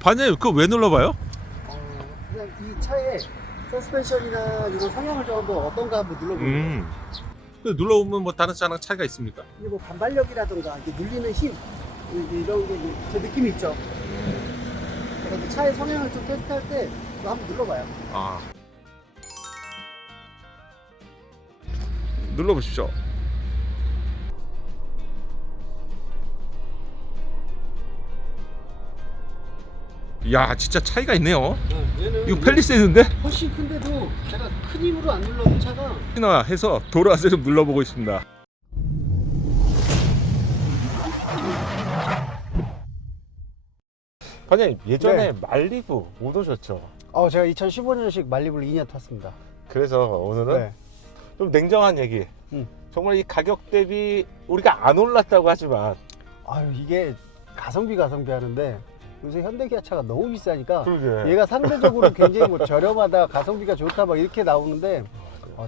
반장님 그거 왜 눌러봐요? 그냥 이 차에 서스펜션이나 이런 성향을 좀 한번 어떤가 한번 눌러보세요. 그 눌러보면 뭐 다른 차랑 차이가 있습니까? 이게 뭐 반발력이라든가 이게 눌리는 힘 이런 게 제 느낌이 있죠. 그래서 차의 성향을 좀 테스트할 때 이거 한번 눌러봐요. 아, 눌러보십시오. 야, 진짜 차이가 있네요. 얘는 이거 펠리세이드인데? 훨씬 큰데도 제가 큰 힘으로 안 눌러도 차가 혹시나 해서 돌아와서 좀 눌러보고 있습니다. 반장님 예전에 말리부 못 오셨죠? 제가 2015년식 말리부를 2년 탔습니다. 그래서 오늘은 좀 냉정한 얘기. 정말 이 가격 대비 우리가 안 올랐다고 하지만 아유 이게 가성비 하는데 요새 현대기아차가 너무 비싸니까 그러게. 얘가 상대적으로 굉장히 뭐 저렴하다 가성비가 좋다 막 이렇게 나오는데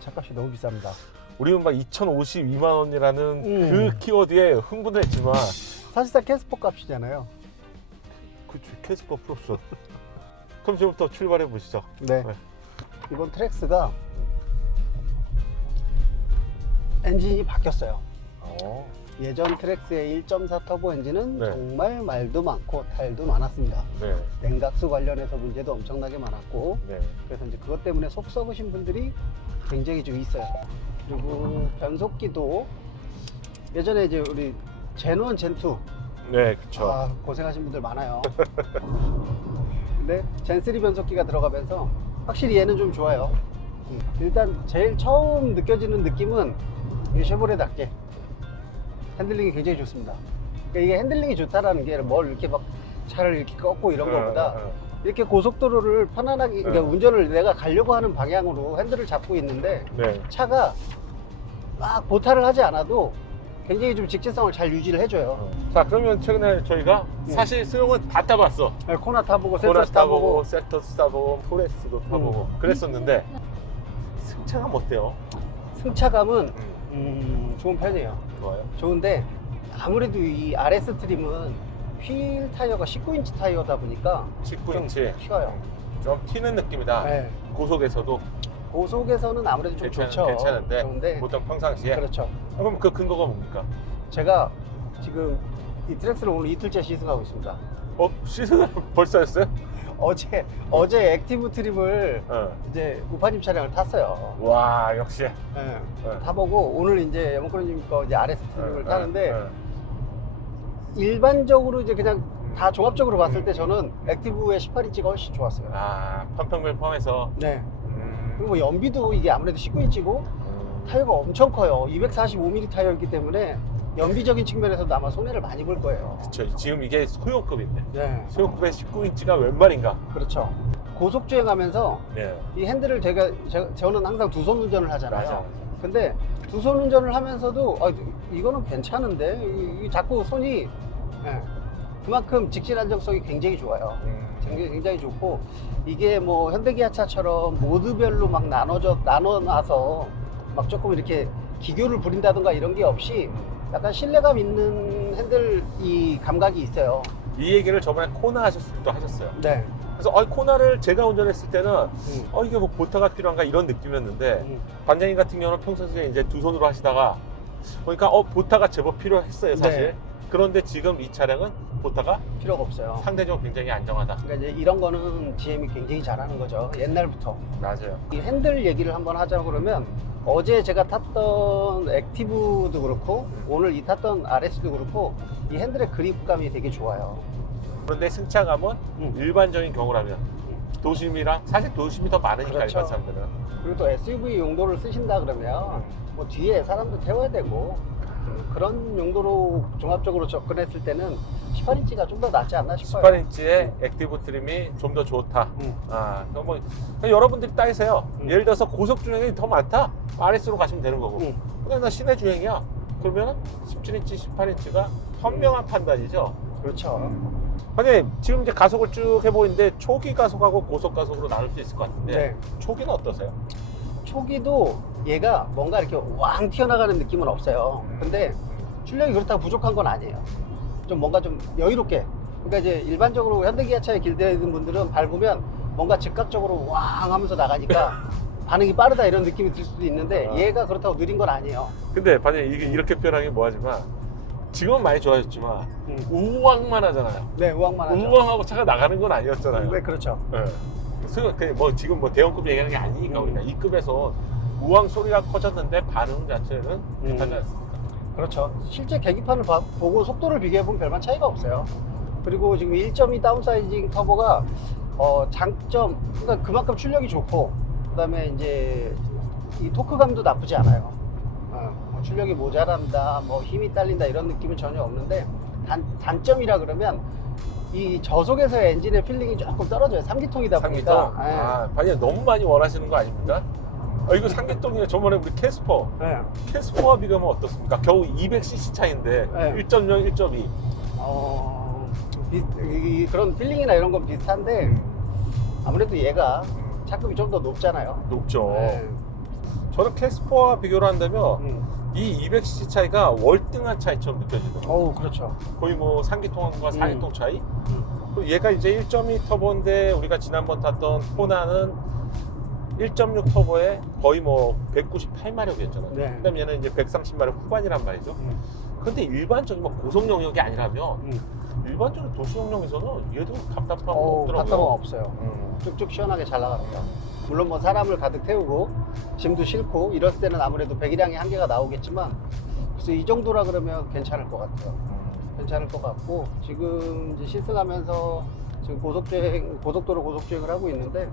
차값이 너무 비쌉니다. 우리는 막 2,052만 원이라는 그 키워드에 흥분했지만 사실상 캐스퍼 값이잖아요. 그치, 캐스퍼 프로스. 그럼 지금부터 출발해 보시죠. 네. 이번 트랙스가 엔진이 바뀌었어요. 예전 트랙스의 1.4 터보 엔진은 정말 말도 많고 탈도 많았습니다. 냉각수 관련해서 문제도 엄청나게 많았고 그래서 이제 그것 때문에 속 썩으신 분들이 굉장히 좀 있어요. 그리고 변속기도 예전에 이제 우리 젠1, 젠2 네, 그쵸. 고생하신 분들 많아요. 근데 젠3 변속기가 들어가면서 확실히 얘는 좀 좋아요. 일단 제일 처음 느껴지는 느낌은 이 쉐보레답게 핸들링이 굉장히 좋습니다. 그러니까 이게 핸들링이 좋다라는 게 뭘 이렇게 막 차를 이렇게 꺾고 이런 것보다 이렇게 고속도로를 편안하게 그러니까 운전을 내가 가려고 하는 방향으로 핸들을 잡고 있는데 차가 막 보타를 하지 않아도 굉장히 좀 직진성을 잘 유지를 해줘요. 자, 그러면 최근에 저희가 사실 수영은 다 타봤어. 코나 타보고 코나 셀토스 타보고 섹터스 타보고 포레스도 타보고 그랬었는데 승차감 어때요? 승차감은 좋은 편이에요. 좋아요. 좋은데 아무래도 이 RS 트림은 휠 타이어가 19인치 타이어다 보니까 19인치 좀 튀어요. 좀 튀는 느낌이다. 고속에서도 고속에서는 아무래도 좀 좋죠. 괜찮은데 좋은데 보통 평상시에. 그렇죠. 그럼 그 근거가 뭡니까? 제가 지금 이 트랙스를 오늘 이틀째 시승하고 있습니다. 시승을 벌써 했어요? 어제 액티브 트림을 이제 우파님 차량을 탔어요. 와, 역시. 타보고 오늘 이제 영문코님 거 이제 RS 트림을 타는데 일반적으로 이제 그냥 다 종합적으로 봤을 때 저는 액티브의 18인치가 훨씬 좋았어요. 판평별 포함해서. 그리고 뭐 연비도 이게 아무래도 19인치고 타이어가 엄청 커요. 245mm 타이어이기 때문에 연비적인 측면에서도 아마 손해를 많이 볼 거예요. 그렇죠. 지금 이게 소형급인데. 소형급의 19인치가 웬 말인가? 그렇죠. 고속 주행하면서 이 핸들을 저는 항상 두 손 운전을 하잖아요. 맞아. 근데 두 손 운전을 하면서도 이거는 괜찮은데 이 자꾸 손이 그만큼 직진 안정성이 굉장히 좋아요. 굉장히 좋고 이게 뭐 현대기아차처럼 모드별로 막 나눠놔서 막 조금 이렇게 기교를 부린다든가 이런 게 없이 약간 신뢰감 있는 핸들 이 감각이 있어요. 이 얘기를 저번에 코나 하셨을 때도 하셨어요. 네. 그래서 코나를 제가 운전했을 때는 이게 뭐 보타가 필요한가 이런 느낌이었는데 반장님 같은 경우는 평소에 이제 두 손으로 하시다가 보니까 보타가 제법 필요했어요, 사실. 그런데 지금 이 차량은 보타가 필요가 없어요. 상대적으로 굉장히 안정하다. 그러니까 이제 이런 거는 GM이 굉장히 잘하는 거죠. 옛날부터. 맞아요. 이 핸들 얘기를 한번 하자고 그러면 어제 제가 탔던 액티브도 그렇고 오늘 이 탔던 RS도 그렇고 이 핸들의 그립감이 되게 좋아요. 그런데 승차감은 일반적인 경우라면 도심이랑 사실 도심이 더 많으니까 그렇죠. 일반 사람들은. 그리고 또 SUV 용도를 쓰신다 그러면 뭐 뒤에 사람도 태워야 되고 그런 용도로 종합적으로 접근했을 때는 18인치가 좀 더 낫지 않나 싶어요. 18인치의 액티브 트림이 좀 더 좋다. 그럼 뭐 여러분들이 따지세요. 예를 들어서 고속 주행이 더 많다. RS로 가시면 되는 거고. 근데 나 시내 주행이야. 그러면 17인치, 18인치가 현명한 판단이죠. 그렇죠. 아니 지금 이제 가속을 쭉 해보는데 초기 가속하고 고속 가속으로 나눌 수 있을 것 같은데 초기는 어떠세요? 초기도 얘가 뭔가 이렇게 왕 튀어나가는 느낌은 없어요. 근데 출력이 그렇다고 부족한 건 아니에요. 좀 뭔가 좀 여유롭게 그러니까 이제 일반적으로 현대기아차에 길들여 있는 분들은 밟으면 뭔가 즉각적으로 왕 하면서 나가니까 반응이 빠르다 이런 느낌이 들 수도 있는데 얘가 그렇다고 느린 건 아니에요. 근데 반장님 이게 이렇게 표현하기 뭐하지만 지금은 많이 좋아졌지만 우왕만 하잖아요. 네, 우왕만 하죠. 우왕하고 차가 나가는 건 아니었잖아요. 네, 그렇죠. 네. 뭐 지금 뭐 대형급 얘기하는 게 아니니까 우리가 이 급에서 우왕 소리가 커졌는데 반응 자체는 괜찮지 않습니까? 그렇죠. 실제 계기판을 보고 속도를 비교해보면 별반 차이가 없어요. 그리고 지금 1.2 다운사이징 터보가 장점, 그러니까 그만큼 출력이 좋고, 그 다음에 이제 이 토크감도 나쁘지 않아요. 뭐 출력이 모자란다, 뭐 힘이 딸린다 이런 느낌은 전혀 없는데, 단점이라 그러면 이 저속에서의 엔진의 필링이 조금 떨어져요. 3기통이다 보니까. 3기통? 아, 반장님 너무 많이 원하시는 거 아닙니까? 이거 3기통이에요. 저번에 우리 캐스퍼. 네. 캐스퍼와 비교하면 어떻습니까? 겨우 200cc 차인데 네. 1.0, 1.2. 그런 필링이나 이런 건 비슷한데 아무래도 얘가 차급이 좀 더 높잖아요. 높죠. 네. 저는 캐스퍼와 비교를 한다면 이 200cc 차이가 월등한 차이처럼 느껴지더라고요. 그렇죠. 거의 뭐 3기통과 4기통 차이? 그리고 얘가 이제 1.2 터보인데 우리가 지난번 탔던 포나는 1.6 터보에 거의 뭐 198마력이었잖아요. 네. 그다음에 얘는 이제 130마력 후반이란 말이죠. 근데 일반적인 뭐 고속 영역이 아니라면 일반적인 도시 영역에서는 얘도 답답함 없더라고요. 답답함 없어요. 쭉쭉 시원하게 잘 나갑니다. 물론 뭐 사람을 가득 태우고 짐도 싣고 이럴 때는 아무래도 배기량의 한계가 나오겠지만 그래서 이 정도라 그러면 괜찮을 것 같아요. 괜찮을 것 같고 지금 이제 시승하면서 지금 고속도로 고속주행을 하고 있는데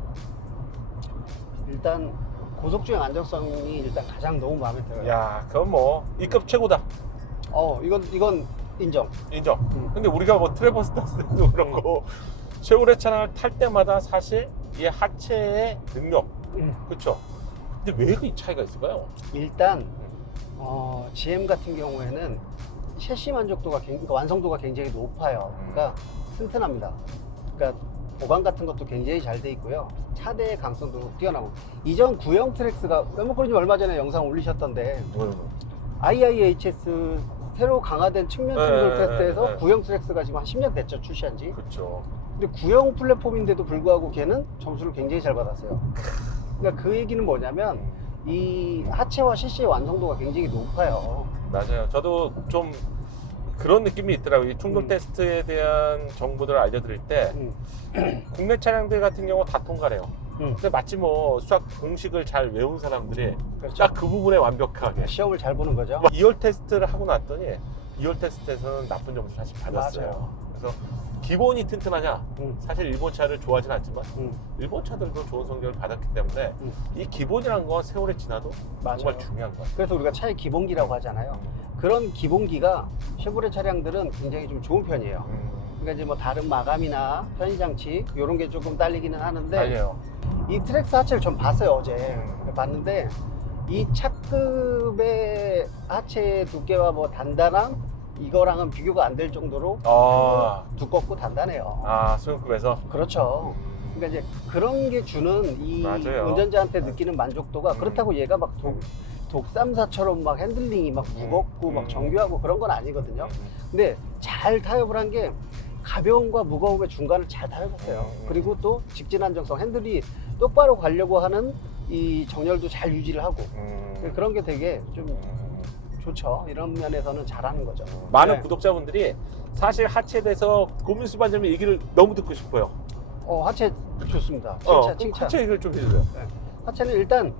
일단 고속주행 안정성이 일단 가장 너무 마음에 들어요. 야, 그건 뭐 이급 최고다. 이건 인정. 인정. 근데 우리가 뭐 트래버스 탔을 때도 그런 거 쉐보레 차량을 탈 때마다 사실 이 하체의 능력, 그렇죠. 근데 왜 그 차이가 있을까요? 일단 GM 같은 경우에는 셰시 만족도가 그러니까 완성도가 굉장히 높아요. 그러니까 튼튼합니다. 그러니까 보강 같은 것도 굉장히 잘 돼 있고요. 차대의 강성도 뛰어나고 이전 구형 트랙스가 레모코리님 얼마 전에 영상 올리셨던데 IIHS 새로 강화된 측면 충돌 테스트에서 구형 트랙스가 지금 한 10년 됐죠, 출시한 지. 그렇죠. 근데 구형 플랫폼인데도 불구하고 걔는 점수를 굉장히 잘 받았어요. 그러니까 그 얘기는 뭐냐면 이 하체와 CC의 완성도가 굉장히 높아요. 맞아요. 저도 좀 그런 느낌이 있더라고요. 이 충돌 테스트에 대한 정보들을 알려드릴 때 국내 차량들 같은 경우 다 통과래요. 근데 마치 뭐 수학 공식을 잘 외운 사람들이 그렇죠. 딱 그 부분에 완벽하게 시험을 잘 보는 거죠. 2열 테스트를 하고 났더니 2열 테스트에서는 나쁜 점수 사실 받았어요. 맞아요. 그래서 기본이 튼튼하냐? 사실 일본 차를 좋아하진 않지만 일본 차들도 좋은 성적을 받았기 때문에 이 기본이라는 건 세월이 지나도 맞아요. 정말 중요한 거예요. 그래서 우리가 차의 기본기라고 하잖아요. 그런 기본기가 쉐보레 차량들은 굉장히 좀 좋은 편이에요. 그러니까 이제 뭐 다른 마감이나 편의장치 이런 게 조금 딸리기는 하는데 아니에요. 이 트랙스 하체를 전 봤어요, 어제. 봤는데 이 차급의 하체 두께와 뭐 단단함 이거랑은 비교가 안 될 정도로 두껍고 단단해요. 수영급에서 그렇죠. 그러니까 이제 그런 게 주는 이 맞아요. 운전자한테 느끼는 만족도가 그렇다고 얘가 막 독삼사처럼 막 핸들링이 막 무겁고 막 정교하고 그런 건 아니거든요. 근데 잘 타협을 한 게 가벼움과 무거움의 중간을 잘 타협했어요. 그리고 또 직진 안정성, 핸들이 똑바로 가려고 하는 이 정렬도 잘 유지를 하고 그런 게 되게 좀 좋죠. 이런 면에서는 잘하는 거죠. 많은 네. 구독자분들이 사실 하체에 대해서 고민수 반장님 얘기를 너무 듣고 싶어요. 하체 좋습니다. 칭찬. 하체 얘기를 좀 해주세요. 네. 하체는 일단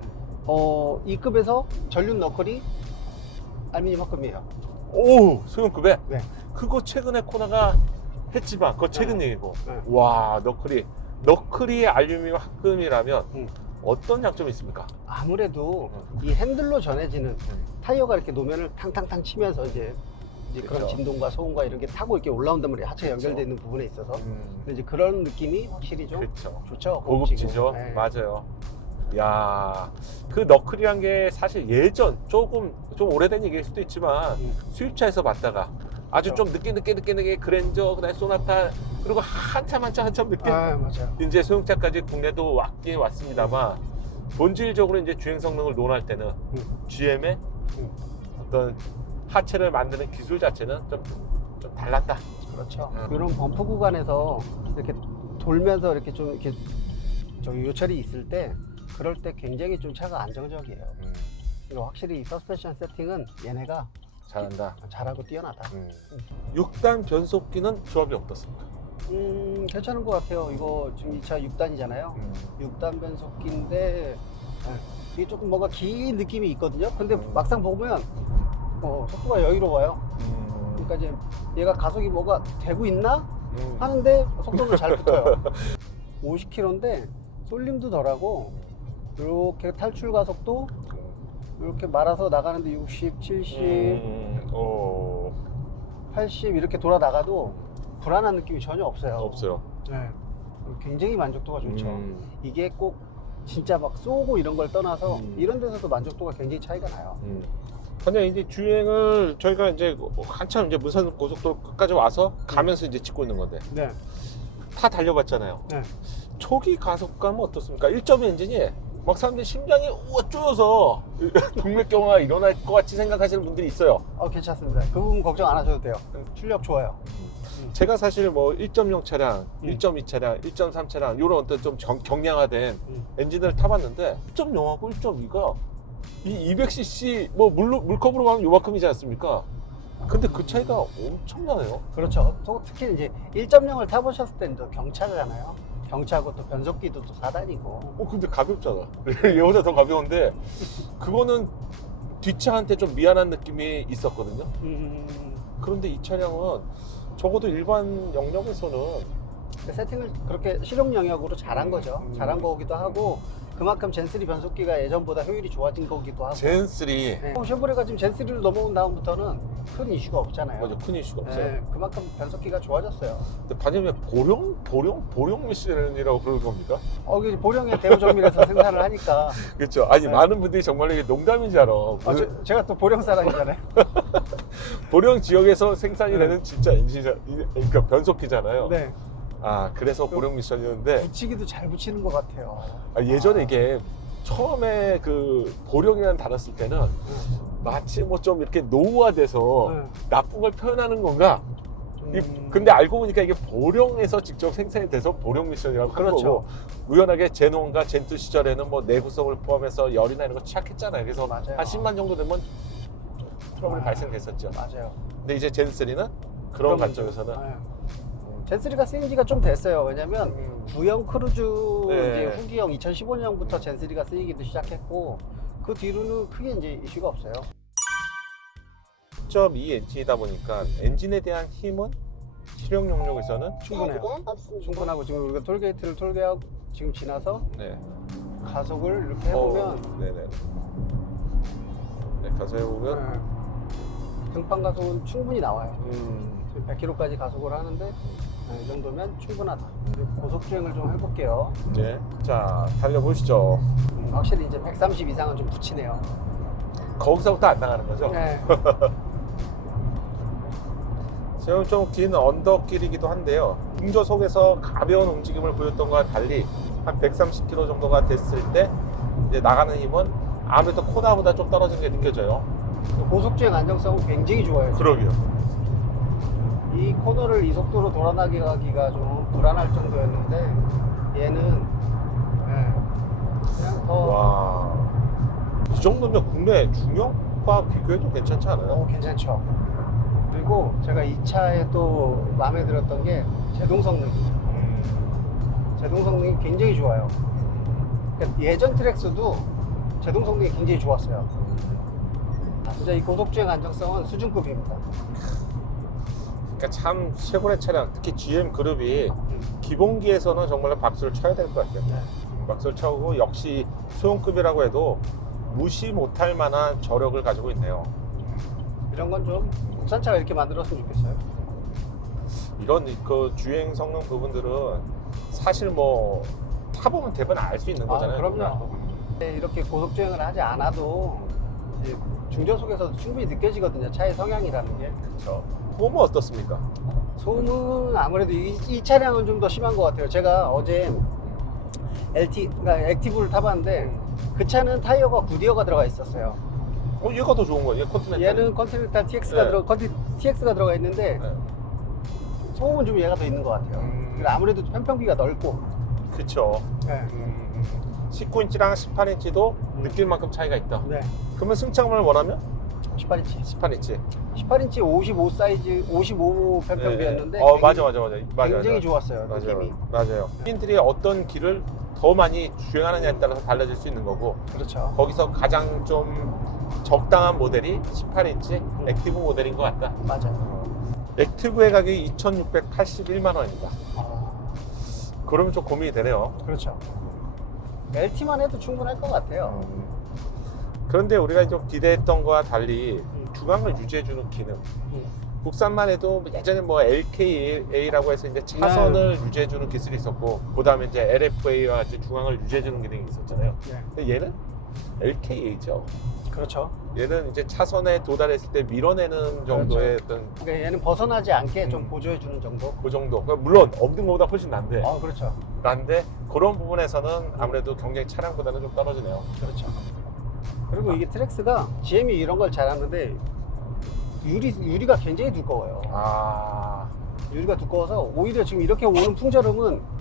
2급에서 전륜 너클이 알루미늄 합금이에요. 오, 소형급에? 네. 그거 최근에 코나가 했지만 그거 최근 얘기고. 네. 와, 너클이 알루미늄 합금이라면 어떤 장점이 있습니까? 아무래도 이 핸들로 전해지는 타이어가 이렇게 노면을 탕탕탕 치면서 이제 그런 그쵸. 진동과 소음과 이런 게 타고 이렇게 올라온단 말이에요. 하체가 그쵸. 연결되어 있는 부분에 있어서. 근데 이제 그런 느낌이 확실히 좀 그렇죠. 좋죠. 고급지죠. 네. 맞아요. 야, 그 너클이란 게 사실 예전 좀 오래된 얘기일 수도 있지만 수입차에서 봤다가 아주 그렇죠. 좀 늦게 그랜저, 그다음에 소나타 그리고 한참 늦게 맞아요. 이제 소형차까지 국내도 왔긴 왔습니다만 본질적으로 이제 주행 성능을 논할 때는 GM의 어떤 하체를 만드는 기술 자체는 좀 달랐다. 그렇죠. 이런 범프 구간에서 이렇게 돌면서 이렇게 좀 이렇게 저기 요철이 있을 때 그럴 때 굉장히 좀 차가 안정적이에요. 그리고 확실히 이 서스펜션 세팅은 얘네가 잘한다. 잘하고 뛰어나다. 6단 변속기는 조합이 어떻습니까? 괜찮은 것 같아요. 이거 지금 이 차 6단이잖아요. 6단 변속기인데 이게 조금 뭔가 긴 느낌이 있거든요. 근데 막상 보면 속도가 여유로워요. 그러니까 이제 얘가 가속이 뭐가 되고 있나 하는데 속도도 잘 붙어요. 50km인데 쏠림도 덜하고 이렇게 탈출 가속도 이렇게 말아서 나가는데 60, 70, 80 이렇게 돌아 나가도 불안한 느낌이 전혀 없어요. 없어요. 네. 굉장히 만족도가 좋죠. 이게 꼭 진짜 막 쏘고 이런 걸 떠나서 이런 데서도 만족도가 굉장히 차이가 나요. 그냥 이제 주행을 저희가 이제 한참 이제 문산 고속도로 끝까지 와서 가면서 이제 찍고 있는 건데 네. 다 달려봤잖아요. 네. 초기 가속감은 어떻습니까? 1.2 엔진이 막 사람들이 심장이 우와 쪼여서 동맥경화가 일어날 것 같이 생각하시는 분들이 있어요. 괜찮습니다. 그 부분 걱정 안 하셔도 돼요. 출력 좋아요. 제가 사실 뭐 1.0 차량, 1.2 차량, 1.3 차량 이런 어떤 좀 경량화된 엔진을 타봤는데 1.0하고 1.2가 이 200cc 뭐 물컵으로 가면 요만큼이지 않습니까? 근데 그 차이가 엄청나네요. 그렇죠. 특히 이제 1.0을 타보셨을 때는 또 경차잖아요. 경차고 또 변속기도 또 4단이고. 근데 가볍잖아. 얘보다 더 가벼운데 그거는 뒷차한테 좀 미안한 느낌이 있었거든요. 그런데 이 차량은 적어도 일반 영역에서는 세팅을 그렇게 실용 영역으로 잘한 거죠. 잘한 거기도 하고 그만큼 젠3 변속기가 예전보다 효율이 좋아진 거기도 하고. 젠3. 네. 쉐보레가 지금 젠3를 넘어온 다음부터는 큰 이슈가 없잖아요. 맞아, 큰 이슈가 없어요. 네, 그만큼 변속기가 좋아졌어요. 근데 반면에 보령 미션이라고 부르는 겁니까? 이게 보령에 대우정밀에서 생산을 하니까. 그렇죠. 아니 네. 많은 분들이 정말 이게 농담인 줄 알아. 제가 또 보령 사람이잖아요. 보령 지역에서 생산이 되는 진짜 그러니까 변속기잖아요. 네. 그래서 보령 미션이었는데 붙이기도 잘 붙이는 것 같아요. 예전에 이게 처음에 그 보령이라는 단어 쓸 때는 마치 뭐 좀 이렇게 노후화돼서 나쁜 걸 표현하는 건가? 근데 알고 보니까 이게 보령에서 직접 생산이 돼서 보령 미션이라고 하는 그렇죠. 거고 우연하게 젠1과 젠2 시절에는 뭐 내구성을 포함해서 열이나 이런 거 취약했잖아요. 그래서 맞아요. 한 10만 정도 되면 트러블이 발생됐었죠. 맞아요. 근데 이제 젠3는 그런 관점에서는 젠3가 쓰인 지가 좀 됐어요. 왜냐면 구형 크루즈 네. 이제 후기형 2015년부터 젠3가 쓰이기도 시작했고 그 뒤로는 크게 이제 이슈가 없어요. 1.2 엔진이다 보니까 엔진에 대한 힘은 실용 용역에서는 충분해요. 충분하고 지금 우리가 톨게이트를 톨게하고 지금 지나서 네. 가속을 이렇게 해보면 네네. 네, 가서 해보면 등판 가속은 충분히 나와요. 지금 100km까지 가속을 하는데 이 정도면 충분하다. 고속 주행을 좀 해볼게요. 네. 자, 달려보시죠. 확실히 이제 130 이상은 좀 붙이네요. 거기서부터 안 나가는 거죠? 네. 지금 좀 긴 언덕길이기도 한데요. 중저속에서 가벼운 움직임을 보였던 것과 달리 한 130km 정도가 됐을 때 이제 나가는 힘은 아무래도 코나보다 좀 떨어진 게 느껴져요. 고속 주행 안정성은 굉장히 좋아요. 그러게요. 이 코너를 이 속도로 돌아나가기가 좀 불안할 정도였는데 얘는 그냥 더 와. 이 정도면 국내 중형과 비교해도 괜찮지 않아요? 괜찮죠. 그리고 제가 이 차에 또 마음에 들었던 게 제동 성능이죠. 제동 성능이 굉장히 좋아요. 그러니까 예전 트랙스도 제동 성능이 굉장히 좋았어요. 진짜 이 고속주행 안정성은 수준급입니다. 그러니까 참 쉐보레 차량, 특히 GM 그룹이 기본기에서는 정말 박수를 쳐야 될 것 같아요. 박수를 쳐고 역시 소형급이라고 해도 무시 못할 만한 저력을 가지고 있네요. 이런 건 좀 국산차가 이렇게 만들었으면 좋겠어요. 이런 그 주행 성능 부분들은 사실 뭐 타보면 대부분 알 수 있는 거잖아요. 그럼요. 이렇게 고속주행을 하지 않아도 이제 중저속에서도 충분히 느껴지거든요. 차의 성향이라는 게. 그렇죠. 소음은 어떻습니까? 소음은 아무래도 이 차량은 좀 더 심한 것 같아요. 제가 어제 그러니까 액티브를 타봤는데 그 차는 타이어가 구디어가 들어가 있었어요. 얘가 더 좋은 거예요. 컨티넨탈. 얘는 컨티넨탈 TX가 TX가 들어가 있는데 소음은 좀 얘가 더 있는 것 같아요. 그리고 아무래도 편평비가 넓고. 그쵸. 네. 19인치랑 18인치도 느낄 만큼 차이가 있다. 네. 그러면 승차감을 원하면 18인치. 18인치. 18인치 55 사이즈, 55 편평비였는데. 맞아. 굉장히 좋았어요. 느낌이. 맞아요. 인들이 어떤 길을 더 많이 주행하느냐에 따라서 달라질 수 있는 거고, 그렇죠. 거기서 가장 좀 적당한 모델이 18인치 액티브 모델인 것 같다. 맞아요. 액티브의 가격이 2,681만 원입니다. 그러면 좀 고민이 되네요. 그렇죠. LT만 해도 충분할 것 같아요. 그런데 우리가 좀 기대했던 거와 달리 중앙을 유지해주는 기능. 국산만 해도 예전에 뭐 LKA라고 해서 이제 차선을 유지해주는 기술이 있었고, 그 다음에 이제 LFA와 같이 중앙을 유지해주는 기능이 있었잖아요. 네. 근데 얘는 LKA죠. 그렇죠. 얘는 이제 차선에 도달했을 때 밀어내는 정도의 어떤 그러니까 얘는 벗어나지 않게 좀 보조해주는 정도. 그 정도. 그러니까 물론 없는 것보다 훨씬 난데, 그렇죠. 그런 부분에서는 아무래도 경쟁 차량보다는 좀 떨어지네요. 그렇죠. 그리고 이게 트랙스가 GM이 이런 걸 잘하는데 유리가 굉장히 두꺼워요. 유리가 두꺼워서 오히려 지금 이렇게 오는 풍절음은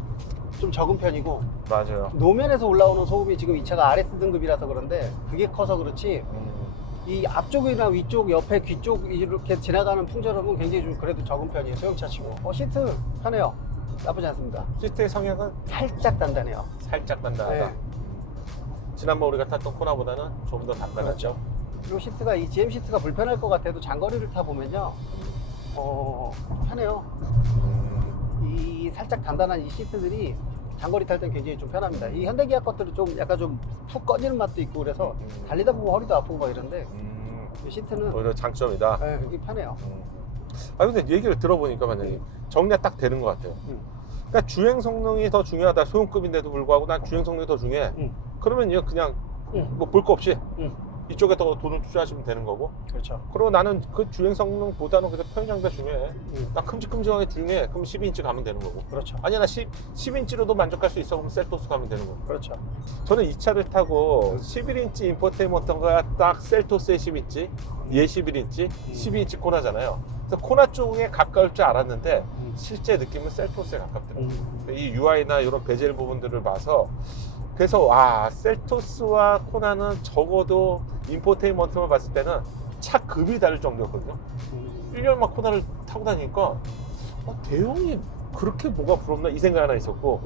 좀 적은 편이고, 맞아요. 노면에서 올라오는 소음이 지금 이 차가 RS 등급이라서 그런데 그게 커서 그렇지, 이 앞쪽이나 위쪽, 옆에 귀 쪽 이렇게 지나가는 풍절음은 굉장히 좀 그래도 적은 편이에요. 소형차 치고. 시트 편해요. 나쁘지 않습니다. 시트의 성향은 살짝 단단해요. 살짝 단단하다. 네. 지난번 우리가 탔던 코나보다는 좀 더 단단하죠. 그리고 시트가, 이 GM 시트가 불편할 것 같아도 장거리를 타보면요, 편해요. 이 살짝 단단한 이 시트들이 장거리 탈 땐 굉장히 좀 편합니다. 이 현대기아 것들은 좀 약간 좀 푹 꺼지는 맛도 있고 그래서 달리다 보면 허리도 아프고 막 이런데, 이 시트는 오히려 장점이다. 이게 편해요. 근데 얘기를 들어보니까 만약에 정리가 딱 되는 것 같아요. 그러니까 주행 성능이 더 중요하다. 소형급인데도 불구하고 난 주행 성능이 더 중요해. 그러면 이거 그냥 뭐 볼 거 없이 이쪽에 더 돈을 투자하시면 되는 거고. 그렇죠. 그리고 나는 그 주행 성능보다는 그냥 편의장이 더 중요해. 나 큼직큼직하게 중요해. 그럼 12인치 가면 되는 거고. 그렇죠. 아니야, 나 10인치로도 만족할 수 있어. 그럼 셀토스 가면 되는 거고. 그렇죠. 저는 이 차를 타고 11인치 인포테인먼트가 딱 셀토스의 10인치, 얘 11인치, 12인치 코나잖아요. 그래서 코나 쪽에 가까울 줄 알았는데 실제 느낌은 셀토스에 가깝더라고요. 이 UI나 이런 베젤 부분들을 봐서, 그래서 셀토스와 코나는 적어도 인포테인먼트만 봤을 때는 차 급이 다를 정도였거든요. 1년만 코나를 타고 다니니까 대형이 그렇게 뭐가 부럽나 이 생각 하나 있었고,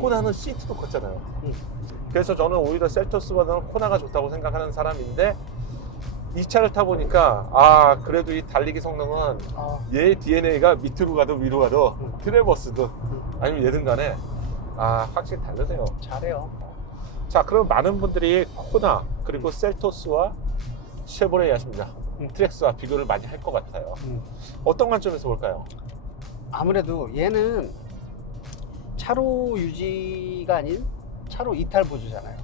코나는 시트도 컸잖아요. 그래서 저는 오히려 셀토스보다는 코나가 좋다고 생각하는 사람인데, 이 차를 타보니까 그래도 이 달리기 성능은 얘 DNA가 밑으로 가도 위로 가도 트레버스든 아니면 얘든 간에 확실히 다르네요. 잘해요. 자, 그럼 많은 분들이 코나 그리고 셀토스와 쉐보레 야심자 트랙스와 비교를 많이 할 것 같아요. 어떤 관점에서 볼까요? 아무래도 얘는 차로 유지가 아닌 차로 이탈 보조잖아요.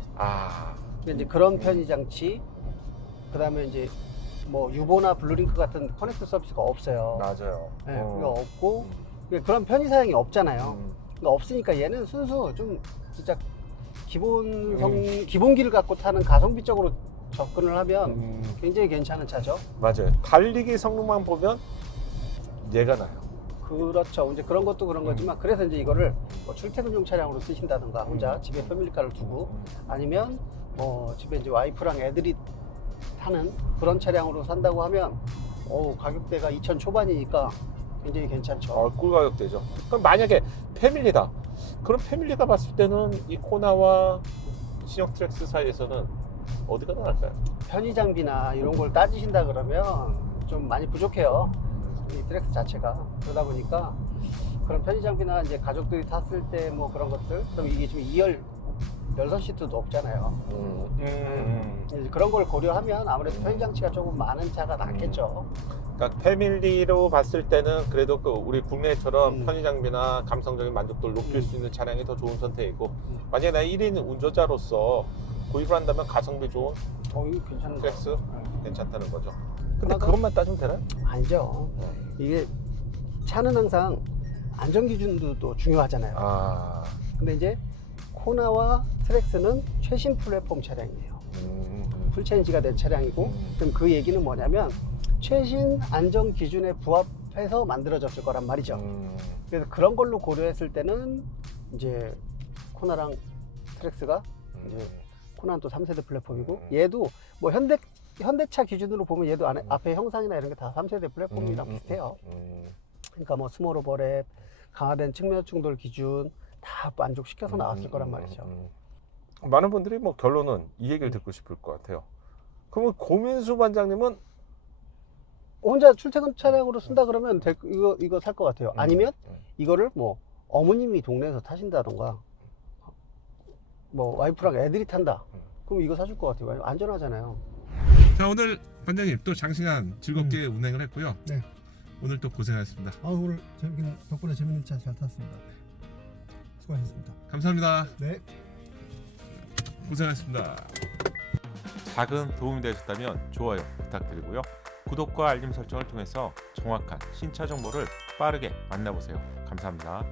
근데 이제 그런 편의 장치, 그 다음에 이제 뭐 유보나 블루링크 같은 커넥트 서비스가 없어요. 맞아요. 네, 그게 없고 그런 편의 사양이 없잖아요. 그러니까 없으니까 얘는 순수 좀 진짜 기본기를 갖고 타는 가성비적으로 접근을 하면 굉장히 괜찮은 차죠. 맞아요. 달리기 성능만 보면 얘가 나요. 그렇죠. 이제 그런 것도 그런 거지만, 그래서 이제 이거를 뭐 출퇴근용 차량으로 쓰신다든가, 혼자 집에 패밀리카를 두고, 아니면 뭐 집에 이제 와이프랑 애들이 타는 그런 차량으로 산다고 하면, 가격대가 2천 초반이니까 굉장히 괜찮죠. 꿀 가격대죠. 그럼 만약에 패밀리다. 그럼 패밀리가 봤을 때는 이 코나와 신형 트랙스 사이에서는 어디가 더 나을까요? 편의 장비나 이런 걸 따지신다 그러면 좀 많이 부족해요. 이 트랙스 자체가. 그러다 보니까 그런 편의 장비나 이제 가족들이 탔을 때 뭐 그런 것들, 그럼 이게 지금 2열 열선 시트도 없잖아요. 이제 그런 걸 고려하면 아무래도 편의 장치가 조금 많은 차가 낫겠죠. 그러니까 패밀리로 봤을 때는 그래도 우리 국내처럼 편의 장비나 감성적인 만족도를 높일 수 있는 차량이 더 좋은 선택이고, 만약에 나 1인 운전자로서 구입을 한다면 가성비 좋은 이거 괜찮은 트랙스 괜찮다는 거죠. 근데 그것만 따지면 되나요? 아니죠. 이게 차는 항상 안전 기준도 또 중요하잖아요. 근데 이제 코나와 트랙스는 최신 플랫폼 차량이에요. 풀체인지가 된 차량이고, 그럼 그 얘기는 뭐냐면 최신 안전 기준에 해서 만들어졌을 거란 말이죠. 그래서 그런 걸로 고려했을 때는 이제 코나랑 트랙스가 이제 코나는 또 3세대 플랫폼이고 얘도 뭐 현대차 기준으로 보면 얘도 앞에 형상이나 이런 게 다 3세대 플랫폼이랑 비슷해요. 그러니까 뭐 스몰 오버랩, 강화된 측면 충돌 기준 다 만족시켜서 나왔을 거란 말이죠. 많은 분들이 뭐 결론은 이 얘기를 듣고 싶을 것 같아요. 그러면 고민수 반장님은 혼자 출퇴근 차량으로 쓴다 그러면 이거 살 것 같아요. 아니면 이거를 뭐 어머님이 동네에서 타신다던가 뭐 와이프랑 애들이 탄다. 그럼 이거 사줄 것 같아요. 왜냐면 안전하잖아요. 자, 오늘 반장님 또 장시간 즐겁게 운행을 했고요. 네. 오늘 또 고생하셨습니다. 오늘 덕분에 재밌는 차 잘 탔습니다. 수고하셨습니다. 감사합니다. 네. 고생하셨습니다. 작은 도움이 되셨다면 좋아요 부탁드리고요. 구독과 알림 설정을 통해서 정확한 신차 정보를 빠르게 만나보세요. 감사합니다.